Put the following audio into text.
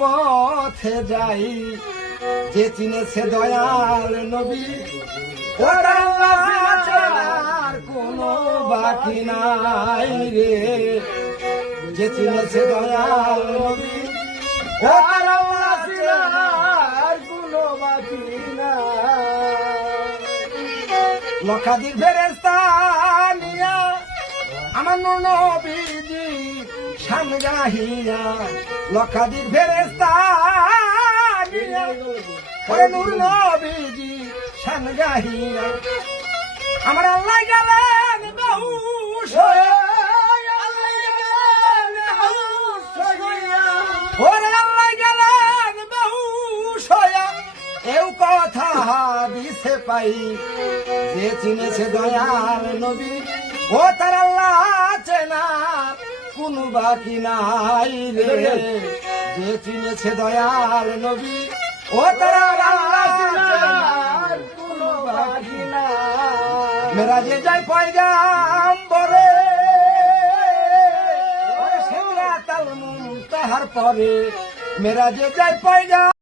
পথে যাই, যে চিনেছে দয়াল নবী ওর আল্লাহ চেনার কোনো বাকি নাই রে। যে চিনেছে দয়াল নবী ওর আল্লাহ চেনার কোনো বাকি নাই। লক্ষাধিক ফেরেশতা নিয়া আমার নবীজি সামনে গাহিয়া, লক্ষাধিক ফেরেশতা নিয়া ওরে নূর নবীজি সামনে গাহিয়া, আমার আল্লাহ গেলেন বেহুশ হয়ে, ওরে আল্লাহ গেলেন বেহুশ হয়ে। এও কথা হাদিসে পাই, যে চিনেছে দয়াল নবী ও তার আল্লাহ চেনা কোনো বাকি নাই রে। যে চিনেছে দয়াল নবী ও তার আল্লাহ চেনার কোনো বাকি নাই। মেরাজে যায় পয়গাম্বরে, সিদরাতুল মুনতাহার পরে মেরাজে যায় পয়গাম্বরে।